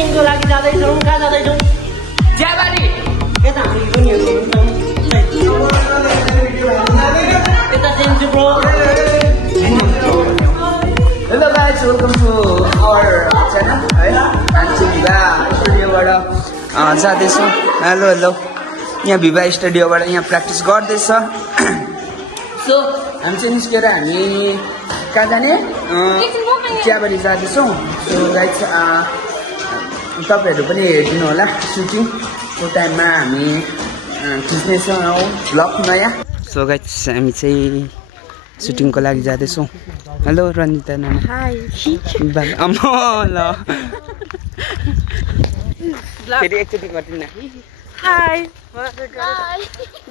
सुटिङको लागि जाँदैछौँ। कहाँ जाँदैछौँ? ज्याबारी। यता हाम्रो हिरोइनहरू हुनुहुन्छ। यता जेन्जु bro. Hello guys, welcome to our channel. है हामी चाहिँ भिभा स्टुडियोबाट जाँदैछौँ। हेलो हेलो, यहाँ भिभा स्टुडियोबाट यहाँ प्र्याक्टिस गर्दैछ। सो हामी चाहिँ निस्केर हामी कहाँ जाने? चियाबारी जाँदैछौँ। सो गाइस तपाईँहरू पनि हेरिदिनु होला सुटिङको टाइममा हामी खिच्नेछौँ भ्लग नयाँ। सो गाइस हामी चाहिँ सुटिङको लागि जाँदैछौँ। हेलो रन्जिता नाना। हाई। अम्मा ल फेरि एकचोटि गर्दिन। हाई।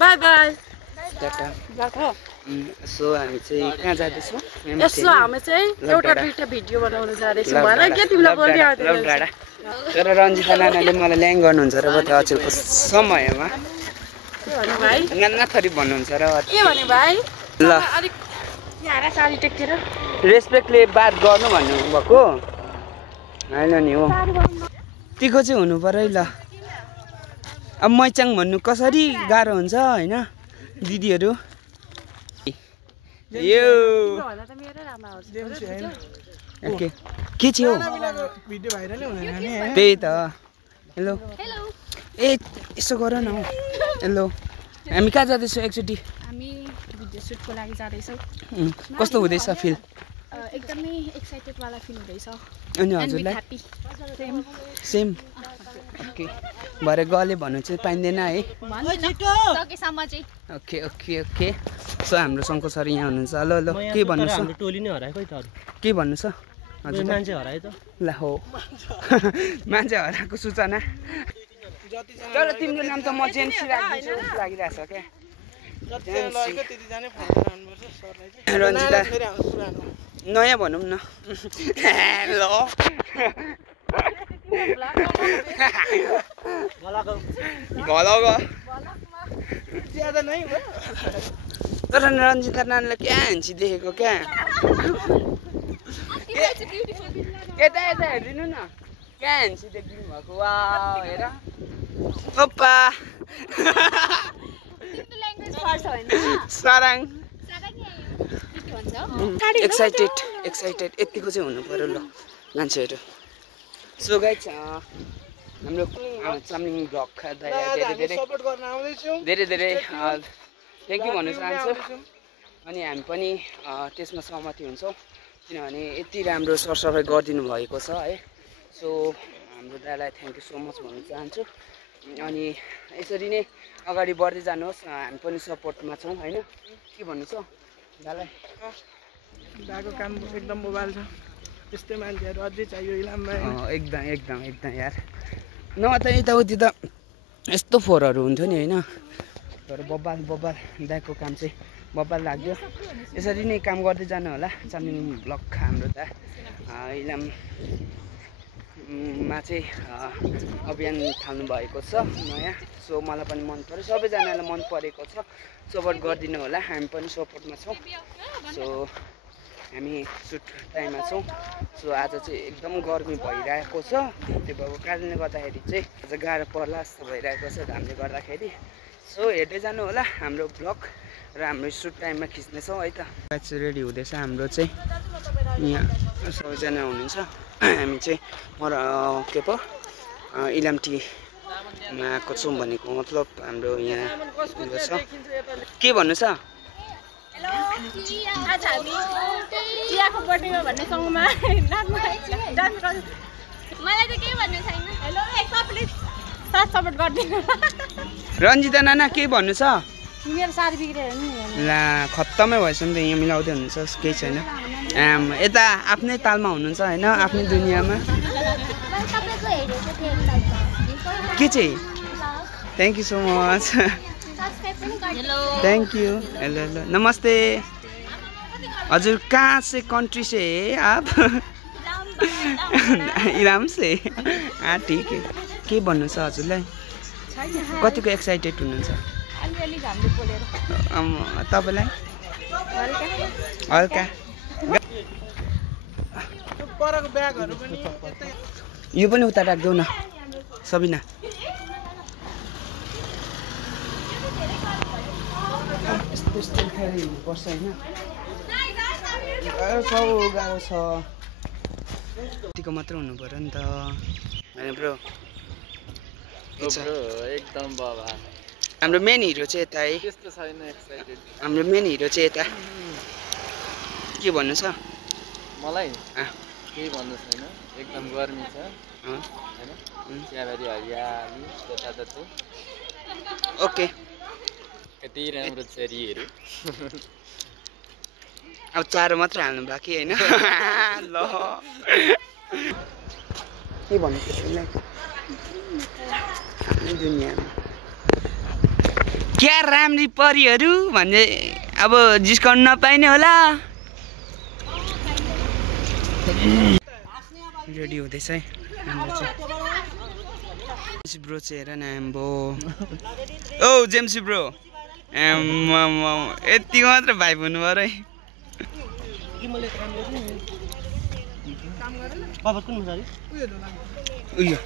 By by. सो हामी चाहिँ कहाँ जाँदैछौँ? यसो हामी चाहिँ एउटा दुईटा भिडियो बनाउन जाँदैछौँ। भन के तिमीलाई बोल्दै आउँदैन। तर रन्जिता नानाले मलाई ल्याङ गर्नुहुन्छ र बता अचेलको समयमा के भने भाइ? नाना थरी भन्नुहुन्छ र के भने भाइ? ल अलिक यहाँ साडी टेकेर रेस्पेक्टले बात गर्नु भन्नुभएको होइन नि हो। तिखो चाहिँ हुनु पर्यो है ल। अब मैचाङ भन्नु कसरी गाह्रो हुन्छ होइन दिदीहरू। यो के थियो? त्यही त। हेलो ए यसो गर न हौ। हेलो हामी कहाँ जाँदैछौँ? एकचोटि हामी भिडियो सुटको लागि जाँदैछौँ। कस्तो हुँदैछ फिल? एकदमै एक्साइटेड वाला फिल हुँदैछ। अनि हजुरलाई? सेम। ओके भरे गले भन्नु चाहिँ पाइँदैन है? Okay okay okay. सो हाम्रो शङ्को सर यहाँ हुनुहुन्छ। हेलो हेलो के भन्नु छ? टोली नै हराएको त। के भन्नु छ? हजुर मान्छे हरायो त। ल हो मान्छे हराएको सूचना। तर तिम्रो नाम त म जेन्सी राखिदिन्छु जस्तो लागिरहेछ क्या। रन्जिता नयाँ भनौँ न। ल तर रन्जिता नानीलाई क्या हान्सी देखेको क्या। यता यता हेरिदिनु न क्या हान्सी देखिदिनु भएको। वा हेर ओप्पा साराङ। एक्साइटेड एक्साइटेड यतिको चाहिँ हुनु पर्यो ल मान्छेहरू। सो गाइस हाम्रो चामलिङ ब्लग धेरै धेरै थ्याङ्क यू भन्न चाहन्छु। अनि हामी पनि त्यसमा सहमति हुन्छौँ किनभने यति राम्रो सरसफाइ गरिदिनु भएको छ है। सो हाम्रो दादालाई थ्याङ्क यू सो मच भन्न चाहन्छु। अनि यसरी नै अगाडि बढ्दै जानुहोस्। हामी पनि सपोर्टमा छौँ होइन। के भन्नु छ दादालाई? दाको काम एकदम मोबाइल छ। त्यस्तै मान्छेहरू अझै चाहियो इलाममा। एकदम एकदम एकदम यार। नभए त यताउति त यस्तो फोहोरहरू हुन्थ्यो नि होइन। तर बब्बाल बब्बाल दाको काम चाहिँ बब्बाल लाग्यो। यसरी नै काम गर्दै जानु होला। चामलिङ ब्लग हाम्रो त इलाममा चाहिँ अभियान थाल्नु भएको छ नयाँ। सो मलाई पनि मन पर्यो, सबैजनालाई मन परेको छ। सपोर्ट गरिदिनु होला। हामी पनि सपोर्टमा छौँ। सो हामी सुट टाइममा छौँ। सो आज चाहिँ एकदम गर्मी भइरहेको छ। त्यो भएको कारणले गर्दाखेरि चाहिँ आज गाह्रो पर्ला जस्तो भइरहेको छ घामले गर्दाखेरि। सो हेर्दै जानु होला हाम्रो ब्लग र हाम्रो सुट टाइममा खिच्नेछौँ है त। रेडी हुँदैछ हाम्रो चाहिँ। यहाँ सबैजना हुनुहुन्छ। हामी चाहिँ के पो इलाम टीमा आएको छौँ भनेको मतलब हाम्रो यहाँ छ। के भन्नु छ? आज हामी चियाको बर्थडेमा भन्ने सङ्गमा डान्स गर्छ। मलाई त केही भन्नु छैन। हेलो प्लिज साथ सपोर्ट गरिदिनु। रन्जिता नाना के भन्नु छ? मेरो साडी बिग्रेर नि ला खत्तमै भएछ नि त। यहाँ मिलाउँदै हुनुहुन्छ केही छैन। यता आफ्नै तालमा हुनुहुन्छ होइन आफ्नै दुनियाँमा। के चाहिँ? Thank you so much. Thank you. Hello hello नमस्ते। हजुर कहाँ से कंट्री से है आप? इलाम से। ठीक है। के भन्नु छ हजुरलाई? कतिको एक्साइटेड हुनुहुन्छ? तपाईँलाई? परको ब्यागहरु पनि यो पनि उता राख्देऊ न सबिना। यस्तो खेर हिँड्नुपर्छ होइन, गाह्रो छ। यतिको मात्र हुनु पऱ्यो नि त होइन ब्रो? एकदम बाबा हाम्रो मेन हिरो चाहिँ यता है। त्यस्तो छैन एक्साइटेड। हाम्रो मेन हिरो चाहिँ यता के भन्नु छ? मलाई केही भन्नु छैन, एकदम गर्मी छ होइन, चियाबारी हरियाली जताततै। ओके यति राम्रो चेरीहरू। अब चारो मात्र हाल्नु बाँकी होइन। ल के भन्नु तिमीलाई? दुनियाँमा क्या राम्री परिहरू भन्ने अब जिस्काउनु नपाइने होला। रेडी हुँदैछ है ब्रो चाहिँ हेर न एम्बो। ओ जेम्सी ब्रो यतिको मात्र भाइ हुनु पऱ्यो है। उयो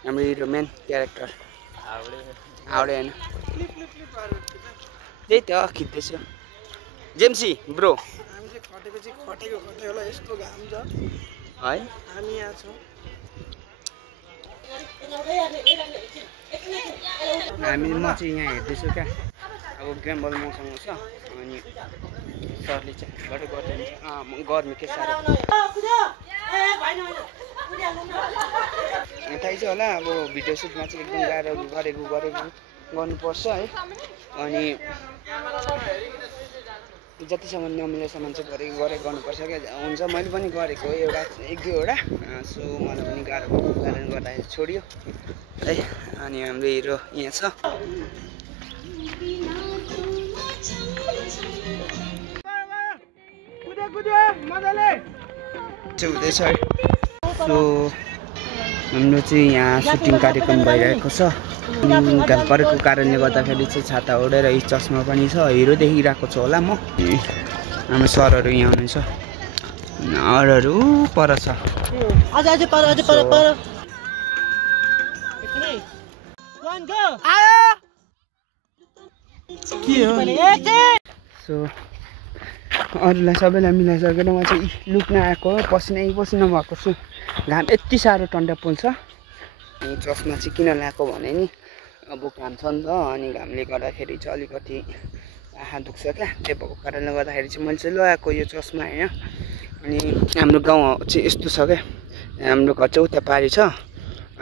हाम्रो हिरो मेन क्यारेक्टर हाउडे होइन, त्यही त खिच्दैछु। जेम्सी ब्रो है हामी यहाँ छौँ। म चाहिँ यहाँ हेर्दैछु क्या। अब गेमबल मसँग छ अनि सरले चाहिँ गरिदिन्छ गर्मी के साह्रो थाहै छ होला। अब भिडियो सुटमा चाहिँ एकदम गाह्रो गरेको गर्नुपर्छ है। अनि जतिसम्म नमिलेसम्म चाहिँ गरेको गर्नुपर्छ क्या हुन्छ। मैले पनि गरेको एउटा एक दुईवटा, सो मलाई पनि गाह्रो भएको कारणले गर्दाखेरि छोडियो है। अनि हाम्रो हिरो यहाँ छ। हुँदैछ है। सो हाम्रो चाहिँ यहाँ सुटिङ कार्यक्रम भइरहेको छ। घाम परेको कारणले गर्दाखेरि चाहिँ छाता ओढेर चस्मा पनि छ। हिरो देखिरहेको छ होला म। हाम्रो सरहरू यहाँ हुनुहुन्छ, अरूहरू पर छ। सो अरूलाई सबैलाई मिलाइसकेर म चाहिँ लुक्न आएको पसिना भएको छु। घाम यति साह्रो टन्डा पोल्छ। चस्मा चाहिँ किन लगाएको भने नि अब घाम छ नि त, अनि घामले गर्दाखेरि चाहिँ अलिकति आँखा दुख्छ क्या। त्यो भएको कारणले गर्दाखेरि चाहिँ मैले चाहिँ लगाएको यो चस्मा होइन। अनि हाम्रो गाउँ चाहिँ यस्तो छ क्या, हाम्रो घर चाहिँ उता पारि छ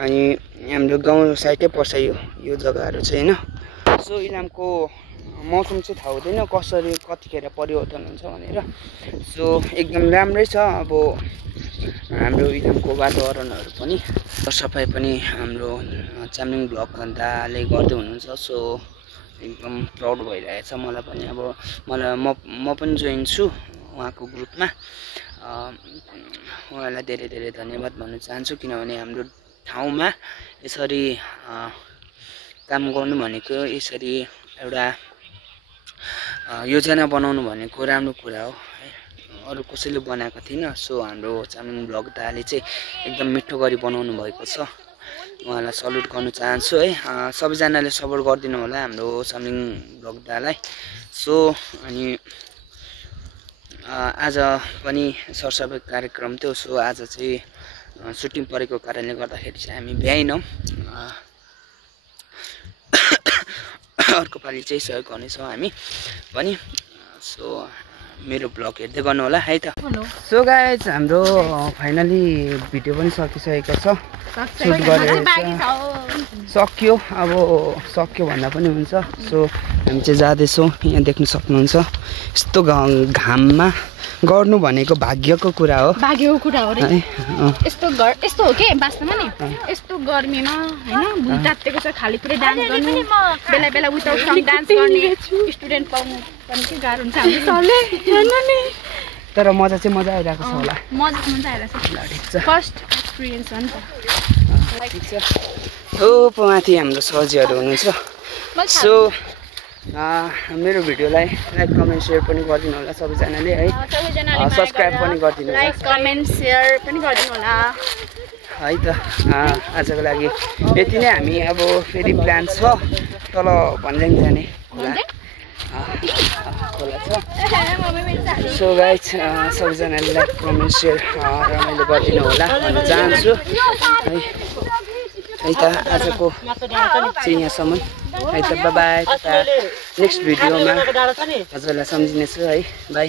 अनि हाम्रो गाउँ साइडै पर्छ यो जग्गाहरू चाहिँ होइन। सो इलामको मौसम चाहिँ थाहा हुँदैन कसरी कतिखेर परिवर्तन हुन्छ भनेर। सो एकदम राम्रै छ। अब हाम्रो इलामको वातावरणहरू पनि सफाइ पनि हाम्रो चामलिङ ब्लग दाले गर्दै हुनुहुन्छ। सो एकदम प्राउड भइरहेछ मलाई पनि। अब म पनि जोइन छु उहाँको ग्रुपमा। उहाँलाई धेरै धेरै धन्यवाद भन्न चाहन्छु, किनभने हाम्रो ठाउँमा यसरी काम गर्नु भनेको, यसरी एउटा योजना बनाउनु भनेको राम्रो कुरा हो है। अरू कसैले बनाएको थिएन। सो हाम्रो चामलिङ ब्लग दाले चाहिँ एकदम मिठो गरी बनाउनु भएको छ। उहाँलाई सल्युट गर्न चाहन्छु है। सबैजनाले सपोर्ट गरिदिनु होला हाम्रो चामलिङ ब्लग दालाई। सो अनि आज पनि सरसफाइ कार्यक्रम थियो। सो आज चाहिँ सुटिङ परेको कारणले गर्दाखेरि चाहिँ हामी भ्याएनौँ। अर्को पालि चाहिँ सहयोग गर्नेछौँ हामी पनि। सो मेरो ब्लग हेर्दै गर्नु होला है त। सो गाइज हाम्रो फाइनली भिडियो पनि सकिसकेको छ। सुट गरेर सक्यो, अब सक्यो भन्दा पनि हुन्छ। सो हामी चाहिँ जाँदैछौँ। यहाँ देख्न सक्नुहुन्छ यस्तो घाममा गर्नु भनेको भाग्यको कुरा हो। भाग्यको कुरा हो रे। यस्तो हो के वास्तवमा नि। यस्तो गर्मीमा हैन भुइँ तातेको छ, खाली पुरै डान्स गर्नु, बेला बेला विदाउट सङ डान्स गर्ने स्टुडेन्ट पाउनु पनि के गाह्रो हुन्छ हाम्रो सरले हैन नि। तर मजा चाहिँ मजा आइरहेको छ होला। मजा आइरहेको छ। फर्स्ट एक्सपिरियन्स हो नि त। ठिक छ। माथि हाम्रो सरजीहरू हुनुहुन्छ। सो मेरो भिडियोलाई लाइक कमेन्ट सेयर पनि गरिदिनु होला सबैजनाले है सबैजनाले सब्सक्राइब पनि गरिदिनु होला लाइक कमेन्ट सेयर पनि गरिदिनु होला है त आजको लागि यति नै हामी अब फेरि प्लान छ तल भन्ज्याङ जाने खोला छ सो गाइज सबैजनाले लाइक कमेन्ट सेयर रमाइलो गरिदिनु होला भन्न चाहन्छु है त आजको चाहिँ यहाँसम्म है त बाई नेक्स्ट भिडियोमा हजुरलाई सम्झिनेछु है बाई